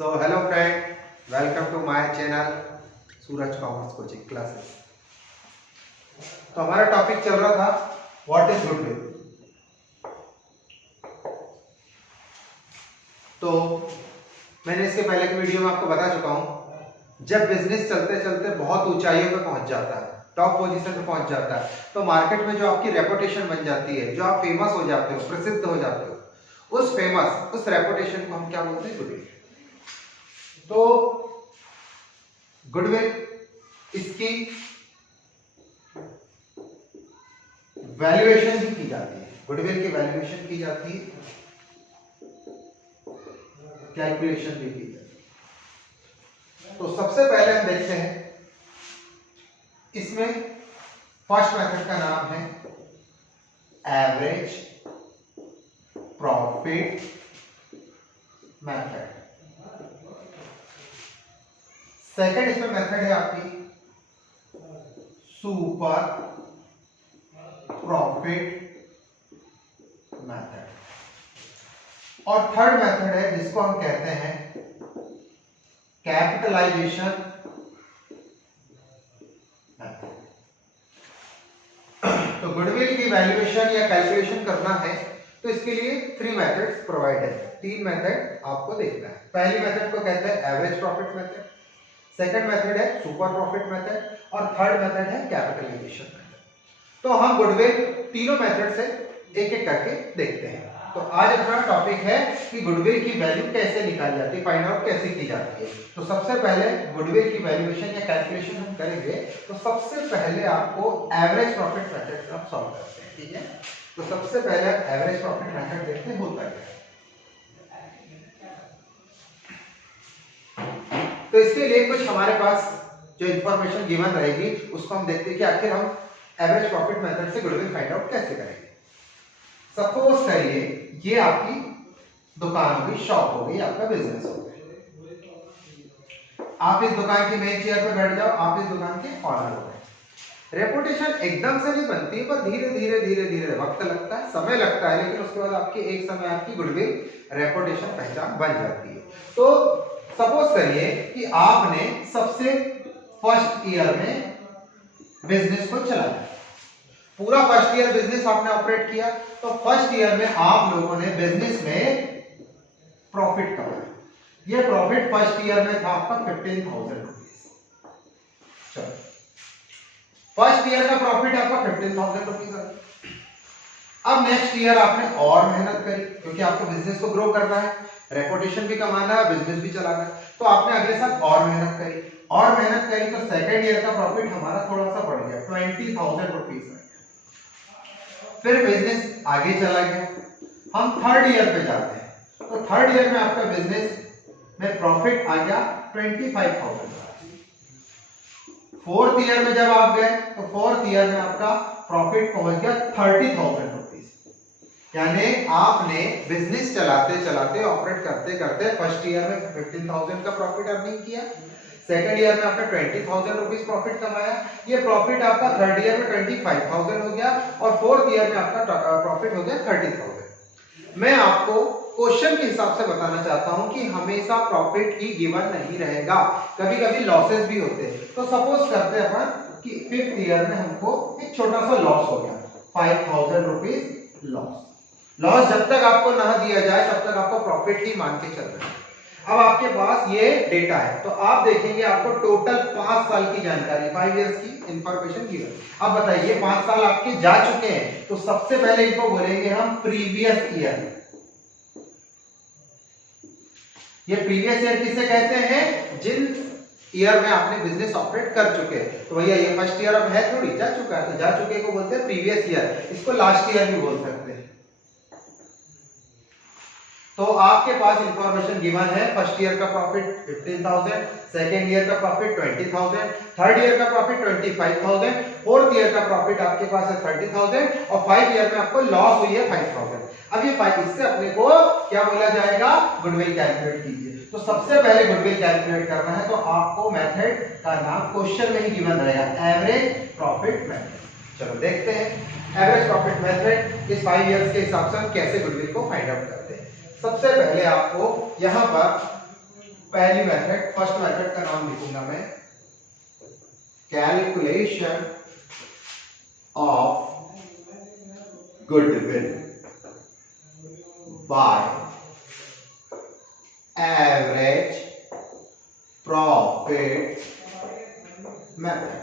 So hello friend, welcome to my channel Suraj commerce coaching classes. तो हमारा topic चल रहा था व्हाट इज गुडविल। तो मैंने इसके पहले की वीडियो में आपको बता चुका हूं, जब बिजनेस चलते चलते बहुत ऊंचाइयों पे पहुंच जाता है, टॉप पोजीशन पे पहुंच जाता है, तो मार्केट में जो आपकी रेपुटेशन बन जाती है, जो आप फेमस हो जाते हो, प्रसिद्ध हो जाते हो, उस रेपुटेशन को हम क्या बोलते हैं? गुडविल। तो गुडविल, इसकी वैल्यूएशन भी की जाती है, गुडविल की वैल्यूएशन की जाती है, कैलकुलेशन भी की जाती है। तो सबसे पहले हम देखते हैं, इसमें फर्स्ट मेथड का नाम है एवरेज प्रॉफिट मेथड। सेकंड इसमें मेथड है आपकी सुपर प्रॉफिट मेथड, और थर्ड मेथड है जिसको हम कहते हैं कैपिटलाइजेशन मेथड। तो गुडविल की वैल्यूएशन या कैलकुलेशन करना है तो इसके लिए 3 मेथड्स प्रोवाइड है, 3 मेथड आपको देखना है। पहली मेथड को कहते हैं average profit method, second method है सुपर प्रॉफिट मेथड, और थर्ड मेथड है कैपिटलाइजेशन मेथड। तो हम गुडविल तीनों मेथड से एक एक करके देखते हैं। तो आज अपना टॉपिक है कि गुडविल की वैल्यू कैसे निकाली जाती है, फाइंड आउट कैसे की जाती है। तो सबसे पहले गुडविल की वैल्यूएशन या कैलकुलेशन हम करेंगे, तो सबसे पहले आपको एवरेज प्रॉफिट मेथड से हम सॉल्व करते हैं, ठीक है। तो सबसे पहले एवरेज प्रॉफिट मेथड देखते हैं होता है। तो इसके लिए कुछ हमारे पास जो इंफॉर्मेशन गिवन रहेगी उसको हम देखते हैं कि आखिर हम एवरेज प्रॉफिट मेथड से गुडविल फाइंड आउट कैसे करेंगे। सपोज करिए ये आपकी दुकान होगी, शॉप हो गई, आपका बिजनेस हो गया। आप इस दुकान की मेन चेयर पे बैठ जाओ, आप इस दुकान के ऑनर हो गए। रेपुटेशन एकदम से नहीं बनती, पर धीरे धीरे धीरे धीरे वक्त लगता है, समय लगता है, लेकिन उसके बाद आपकी एक समय आपकी गुडविल रेपुटेशन पहचान बन जाती है। तो सपोज करिए कि आपने सबसे फर्स्ट ईयर में बिजनेस को चलाया, पूरा फर्स्ट ईयर बिजनेस आपने ऑपरेट किया, तो फर्स्ट ईयर में आप लोगों ने बिजनेस में प्रॉफिट कमाया। ये प्रॉफिट फर्स्ट ईयर में था आपका 15,000 रुपीज। चलो, फर्स्ट ईयर का प्रॉफिट आपका 15,000 रुपीज है। अब नेक्स्ट ईयर आपने और मेहनत करी, क्योंकि आपको बिजनेस को ग्रो करना है, रेपुटेशन भी कमाना है, बिजनेस भी चलाना है, तो आपने अगले साल और मेहनत करी, तो सेकेंड ईयर का प्रॉफिट हमारा थोड़ा सा बढ़ गया, 20,000 रुपीज। फिर बिजनेस आगे चला गया, हम थर्ड ईयर पे जाते हैं, तो थर्ड ईयर में आपका बिजनेस में प्रॉफिट आ गया 25,000। फोर्थ ईयर में जब आप गए तो फोर्थ ईयर में आपका प्रॉफिट पहुंच गया 30,000 रुपीज। यानी आपने बिजनेस चलाते चलाते, ऑपरेट करते करते फर्स्ट ईयर में 15,000 का प्रॉफिट अर्निंग किया, सेकंड ईयर में आपने 20,000 रुपीज प्रॉफिट कमाया। ये प्रॉफिट आपका थर्ड ईयर में 25,000 हो गया, और फोर्थ ईयर में आपका प्रॉफिट हो गया 30,000। मैं आपको क्वेश्चन के हिसाब से बताना चाहता हूं कि हमेशा प्रॉफिट ही गिवन नहीं रहेगा, कभी कभी लॉसेस भी होते हैं। तो सपोज करते हैं अपन कि फिफ्थ ईयर में हमको एक छोटा सा लॉस हो गया, 5,000 रुपीज लॉस जब तक आपको ना दिया जाए तब तक आपको प्रॉफिट ही मान के चलना है। अब आपके पास ये डेटा है, तो आप देखेंगे आपको टोटल 5 साल की जानकारी, 5 इयर्स की इंफॉर्मेशन गिवन। अब बताइए 5 साल आपके जा चुके हैं, तो सबसे पहले इनको बोलेंगे हम प्रीवियस ईयर। ये प्रीवियस ईयर किसे कहते हैं? जिन ईयर में आपने बिजनेस ऑपरेट कर चुके हैं। तो भैया ये फर्स्ट ईयर अब है थोड़ी, जा चुका है, तो जा चुके को बोलते हैं प्रीवियस ईयर, इसको लास्ट ईयर भी बोल सकते हैं। तो आपके पास इंफॉर्मेशन गिवन है, फर्स्ट ईयर का प्रॉफिट 15,000, सेकेंड ईयर का प्रॉफिट 20,000, थर्ड ईयर का प्रॉफिट 25,000, फोर्थ ईयर का प्रॉफिट आपके पास है 30,000, और 5 ईयर में आपको लॉस हुई है 5,000। अब ये 5 इससे अपने को क्या बोला जाएगा? गुडविल कैलकुलेट कीजिए। तो सबसे पहले गुडविल कैलकुलेट करना है, तो आपको मेथड का नाम क्वेश्चन में ही गिवन रहेगा, एवरेज प्रॉफिट मेथड। चलो देखते हैं एवरेज प्रॉफिट मेथड इस 5 इयर्स के हिसाब से हम कैसे गुडविल को फाइंड आउट करते हैं। सबसे पहले आपको यहां पर पहली मेथड, फर्स्ट मेथड का नाम लिखूंगा मैं calculation of goodwill by average profit method.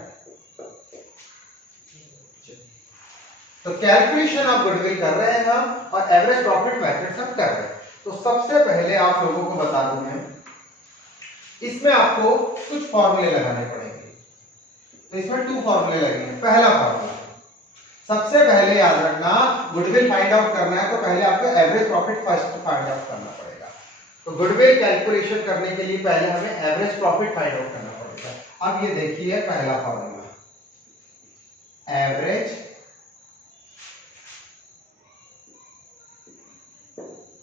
तो कैलकुलेशन ऑफ गुडविल कर रहे हैं हम और एवरेज प्रॉफिट मेथड सब कर रहे हैं। तो सबसे पहले आप लोगों को बता दूं मैं, इसमें आपको कुछ फॉर्मूले लगाने पड़ेंगे। तो इसमें 2 फॉर्मूले लगेंगे। पहला फॉर्मूला, सबसे पहले याद रखना, गुडविल फाइंड आउट करना है तो पहले आपको average profit first find out करना पड़ेगा। तो गुडविल कैलकुलेशन करने के लिए पहले हमें एवरेज प्रॉफिट फाइंड आउट करना पड़ेगा। अब ये देखिए पहला formula, average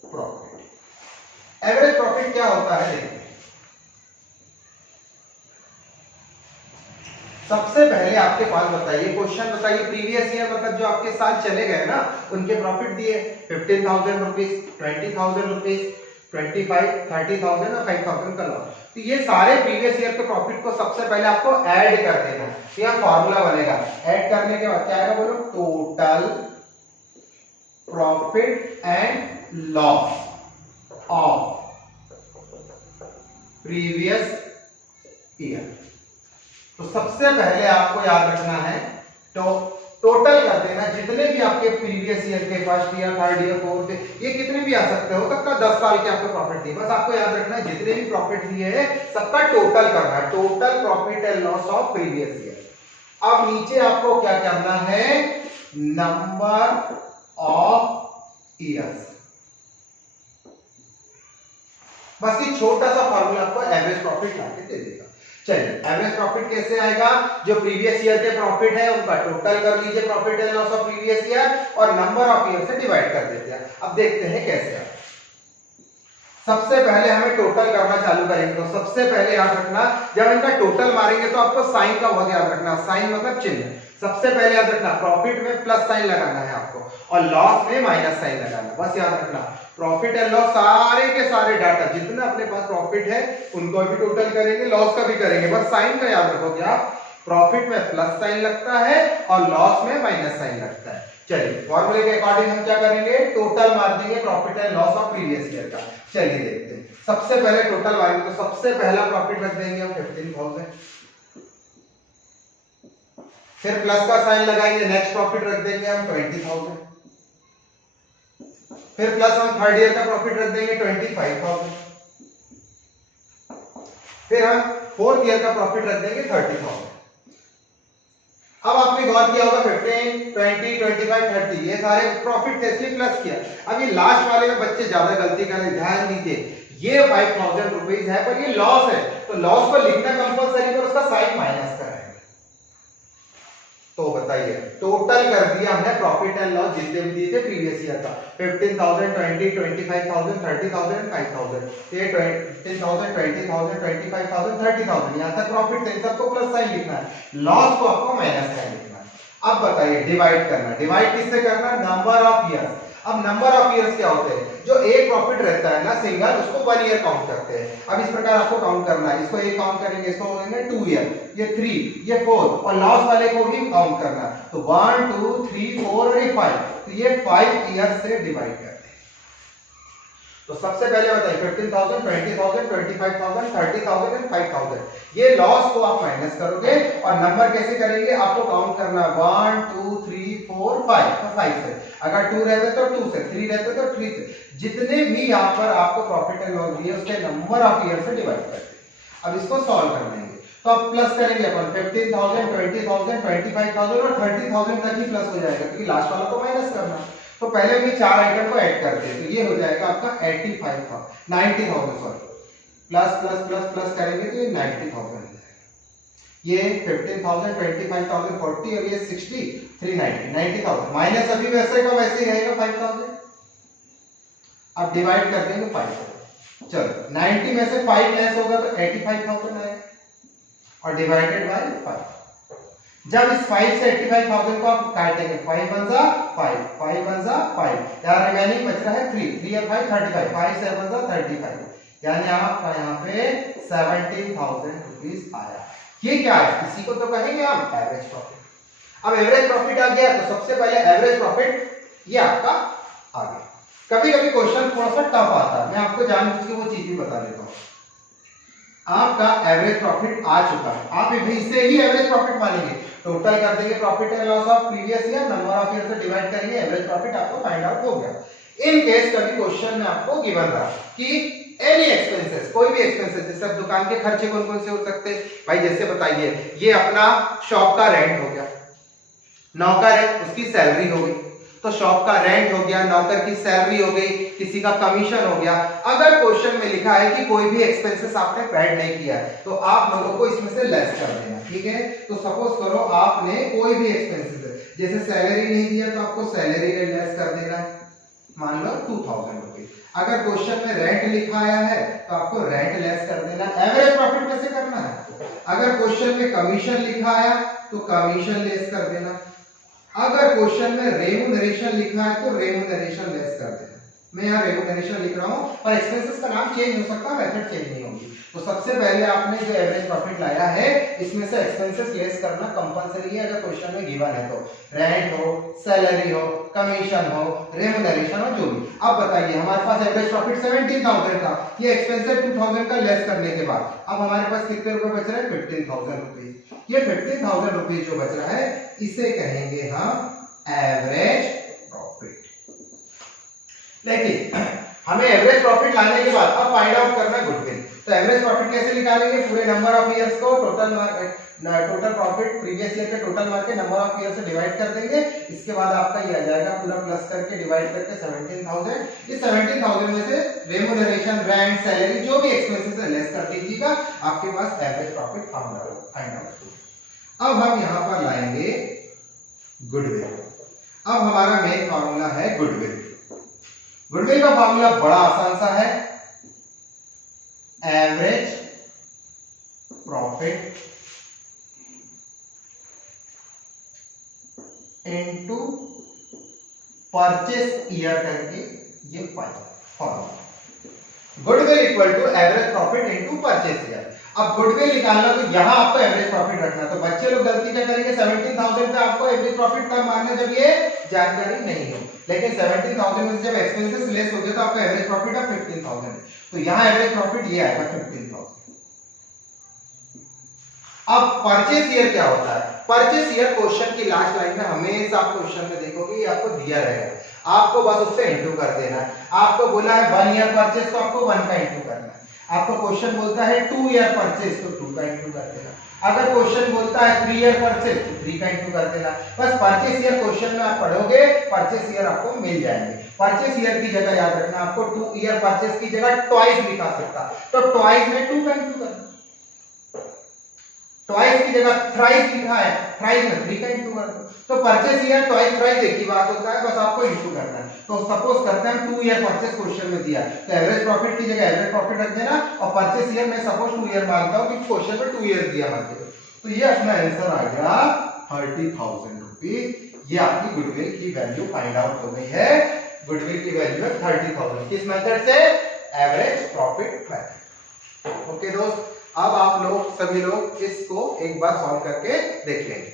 profit. Average profit क्या होता है देखिए, सबसे पहले आपके पास बताइए, क्वेश्चन बताइए प्रीवियस ईयर मतलब जो आपके साल चले गए ना उनके प्रॉफिट दिए 15,000 रुपीज, 20,000 रुपीज, 25, 30,000 और 5,000 का लॉस। तो ये सारे प्रीवियस ईयर के प्रॉफिट को सबसे पहले आपको ऐड कर देना। तो यहां फॉर्मूला बनेगा, ऐड करने के बाद क्या आएगा बोलो, total profit and loss of previous year. तो सबसे पहले आपको याद रखना है तो टोटल कर देना, जितने भी आपके प्रीवियस ईयर के, first year, third year, fourth, ये कितने भी आ सकते हो, सबका 10 साल के आपको प्रॉफिट दिए, बस आपको याद रखना है जितने भी प्रॉफिट दिए हैं सबका टोटल करना है, total profit and loss of previous year. अब नीचे आपको क्या करना है, नंबर ऑफ ईयर्स। बस ये छोटा सा फॉर्मूला आपको एवरेज प्रॉफिट लाके दे देगा। चलिए एवरेज प्रॉफिट कैसे आएगा, जो प्रीवियस ईयर के प्रॉफिट है उनका टोटल कर लीजिए, profit and loss of previous year, और नंबर ऑफ ईयर से डिवाइड कर देते हैं। अब देखते हैं कैसे आएगा। सबसे पहले हमें टोटल करना चालू करेंगे। तो सबसे पहले याद रखना, जब इनका टोटल मारेंगे तो आपको साइन का बहुत याद रखना, साइन मतलब चिन्ह। सबसे पहले याद रखना, प्रॉफिट में प्लस साइन लगाना है आपको और लॉस में माइनस साइन लगाना, बस याद रखना। प्रॉफिट एंड लॉस सारे के सारे डाटा जितना अपने पास प्रॉफिट है उनको भी टोटल करेंगे, लॉस का भी करेंगे, बस साइन का याद रखोगे आप। प्रॉफिट में प्लस साइन लगता है और लॉस में माइनस साइन लगता है। चलिए फॉर्मूले के अकॉर्डिंग हम क्या करेंगे, टोटल मार देंगे profit and loss of previous year का। चलिए देखते हैं, सबसे पहले टोटल मारेंगे तो सबसे पहला प्रॉफिट रख देंगे हम 15,000, फिर प्लस का साइन लगाएंगे, नेक्स्ट प्रॉफिट रख देंगे हम 20,000, फिर प्लस हम थर्ड ईयर का प्रॉफिट रख देंगे 25,000, फिर हम फोर्थ ईयर का प्रॉफिट रख देंगे 30,000। अब आपने गौर किया होगा 15, 20, 25, 30 ये सारे प्रॉफिट थे इसलिए प्लस किया। अब ये लास्ट वाले में बच्चे ज्यादा गलती करें, ध्यान दीजिए, ये 5,000 रुपीज है पर ये लॉस है, तो लॉस को लिखना कंपलसरी पर उसका साइन माइनस करेंगे। तो बताइए टोटल कर दिया हमने प्रॉफिट एंड लॉस जितने भी दिए थे प्रीवियस ईयर का, 15,000, 20, 25,000, 30,000 एंड 5,000। ये 15,000, 20,000, 25,000, 30,000 यहाँ तक प्रॉफिट थे, सबको प्लस साइन लिखना है, लॉस को आपको माइनस साइन लिखना है। अब बताइए डिवाइड करना, डिवाइड किससे करना, नंबर ऑफ ईयर्स। अब नंबर ऑफ ईयर्स क्या होते हैं, जो एक प्रॉफिट रहता है ना सिंगल, उसको 1 ईयर काउंट करते हैं। अब इस प्रकार आपको काउंट करना है, इसको एक काउंट करेंगे, इसको बोलेंगे 2 ईयर, ये 3, ये 4, और लॉस वाले को भी काउंट करना है। तो 1, 2, 3, 4 और ये 5, तो ये 5 ईयर से डिवाइड करते हैं। तो सबसे पहले बताइए 15,000, 20,000, 25,000, 30,000 एंड 5,000, ये लॉस को आप माइनस करोगे और नंबर कैसे करेंगे, आपको काउंट करना है 1, 2, 3, 4, 5, तो 5 से, अगर 2 रहते तो 2 से, 3 रहते तो 3 से, जितने भी यहाँ पर आपको प्रॉफिट एंड लॉस दिए उसके नंबर ऑफ ईयर से डिवाइड करते हैं। अब इसको सॉल्व कर लेंगे तो अब प्लस करेंगे अपन 15,000, 20,000, 25,000 और 30,000 तक ही प्लस हो जाएगा क्योंकि लास्ट वाला को माइनस करना है। तो पहले भी 4 आइटम को ऐड करते हैं, तो ये हो जाएगा आपका 90,000 sorry, plus plus plus plus करेंगे तो ये 90,000 है। ये 15,000, 25,000, 40 और ये 60, 390, 90,000 माइनस अभी वैसे का वैसे ही रहेगा 5,000। अब डिवाइड कर देंगे 5 से, चलो 90 में से 5 लेस होगा तो 85,000 आएगा और डिवाइडेड बाय 5। जब इस 5 से 85,000 को आप काटेंगे, 5 1 जा 5, 5 1 जा 5, यार रिमेनिंग बच रहा है 3, 3 और 5 35, 5 7 जा 35, यानी आपका यहाँ पे 17,000 रुपीज आया। ये क्या है, इसी को तो कहेंगे हम एवरेज प्रॉफिट। अब एवरेज प्रॉफिट आ गया तो सबसे पहले एवरेज प्रॉफिट ये आपका आ गया। कभी कभी क्वेश्चन थोड़ा सा टफ आता है, मैं आपको जानबूझ के वो चीज भी बता देता हूँ। आपका एवरेज प्रॉफिट आ चुका है, आप इसे ही एवरेज प्रॉफिट मानेंगे, टोटल कर देंगे profit and loss of previous year, number of year से डिवाइड करेंगे, एवरेज प्रॉफिट आपको फाइंड आउट हो गया। इन केस कभी क्वेश्चन में आपको गिवन रहा कि एनी एक्सपेंसेस, कोई भी एक्सपेंसेस, जैसे अब दुकान के खर्चे कौन कौन से हो सकते हैं भाई, जैसे बताइए, ये अपना शॉप का रेंट हो गया, नौकर है उसकी सैलरी हो गई, तो शॉप का रेंट हो गया, नौकर की सैलरी हो गई, किसी का कमीशन हो गया। अगर क्वेश्चन में लिखा है कि कोई भी एक्सपेंसेस आपने पेड नहीं किया है तो आप लोगों को इसमें से लेस कर देना, ठीक है। तो सपोज करो आपने कोई भी एक्सपेंसेस, जैसे सैलरी नहीं दिया तो आपको सैलरी लेस कर देना है, मान लो 2,000 रुपीज। अगर क्वेश्चन में रेंट लिखा आया है तो आपको रेंट लेस कर देना, एवरेज प्रॉफिट में से करना है। अगर क्वेश्चन में कमीशन लिखा आया तो कमीशन लेस कर देना, अगर क्वेश्चन में रेम्यूनरेशन लिखा है तो रेम्यूनरेशन लेस कर देना। मैं यहाँ रेम्यूनरेशन लिख रहा हूँ और एक्सपेंसेस का नाम चेंज हो सकता है, मेथड चेंज नहीं होगी। तो सबसे पहले आपने जो एवरेज प्रॉफिट लाया है इसमें से एक्सपेंसेस लेस करना कंपलसरी है, अगर क्वेश्चन में गिवन है तो, रेंट हो, सैलरी हो, कमीशन हो, रेम्यूनरेशन हो, जो भी। अब बताइए हमारे पास एवरेज प्रॉफिट 17,000 था, ये एक्सपेंसेस 2,000 का लेस करने के बाद अब हमारे पास कितने रुपए बच रहे हैं, 15,000 रुपीज। ये 15,000 रुपीज जो बच रहा है इसे कहेंगे हम एवरेज प्रॉफिट। देखिए हमें एवरेज प्रॉफिट लाने के बाद अब फाइंड आउट करना है गुडविल। तो एवरेज प्रॉफिट कैसे निकालेंगे, पूरे नंबर ऑफ इयर्स को टोटल प्रॉफिट प्रीवियस ईयर के टोटल मार के नंबर ऑफ ईयर से डिवाइड कर देंगे, इसके बाद आपका ये आ जाएगा पूरा प्लस करके डिवाइड करके 17,000। इस 17,000 में से रेम्यूनरेशन, रेंट, सैलरी जो भी एक्सपेंसेस है लेस कर दीजिएगा, आपके पास एवरेज प्रॉफिट फाइंड आउट। अब हम यहां पर लाएंगे गुडविल। अब हमारा मेन फॉर्मूला है गुडविल। गुडविल का फॉर्मूला बड़ा आसान सा है, average profit into purchase year करके ये formula. Goodwill equal to average profit into purchase year. अब गुडविल निकालना तो यहां आपको एवरेज प्रॉफिट रखना, तो बच्चे लोग गलती क्या करेंगे, 17,000 पे आपको एवरेज प्रॉफिट तब मारना जब ये जानकारी नहीं हो, लेकिन 17,000 में से जब एक्सपेंसेस लेस हो गए तो आपका एवरेज प्रॉफिट है 15,000, तो यहां एवरेज प्रॉफिट ये आएगा 15,000। अब परचेस ईयर क्या होता है, परचेस ईयर क्वेश्चन की लास्ट लाइन में हमेशा आप क्वेश्चन में देखोगे ये आपको दिया रहेगा, आपको बस उससे इंटू कर देना है। आपको बोला है 1 ईयर परचेस तो आपको 1 का इंटू करना है, आपको क्वेश्चन बोलता है 2 ईयर परचेस तो 2 का इंटू कर देना, अगर क्वेश्चन बोलता है 3 ईयर परचेस तो 3 का इंटू कर देना। बस परचेस ईयर क्वेश्चन में आप पढ़ोगे, परचेस ईयर आपको मिल जाएंगे। परचेस ईयर की जगह याद रखना, आपको 2 ईयर परचेस की जगह ट्वाइस लिखा सकता, तो ट्वाइस में 2 का इंटू करना, ट्वाइस की जगह थ्राइस लिखा है, थ्राइस में 3 का इंटू कर दो। तो परचेस ईयर ट्वाइस थ्राइस एक ही बात होता है, बस आपको इंटू करना है। तो सपोज करते हैं 2 ईयर परचेस क्वेश्चन में दिया, तो एवरेज प्रॉफिट की जगह एवरेज प्रॉफिट रख देना, और परचेस ईयर में सपोज 2 ईयर मानता हूं कि क्वेश्चन में 2 ईयर दिया मानते हो, तो ये अपना आंसर आ गया 30,000 रुपीज। ये आपकी गुडविल की वैल्यू फाइंड आउट हो गई है। गुडविल की वैल्यू है 30,000, किस मेथड से, एवरेज प्रॉफिट मेथड। ओके दोस्त, अब आप लोग सभी लोग इसको एक बार सॉल्व करके देख लेंगे।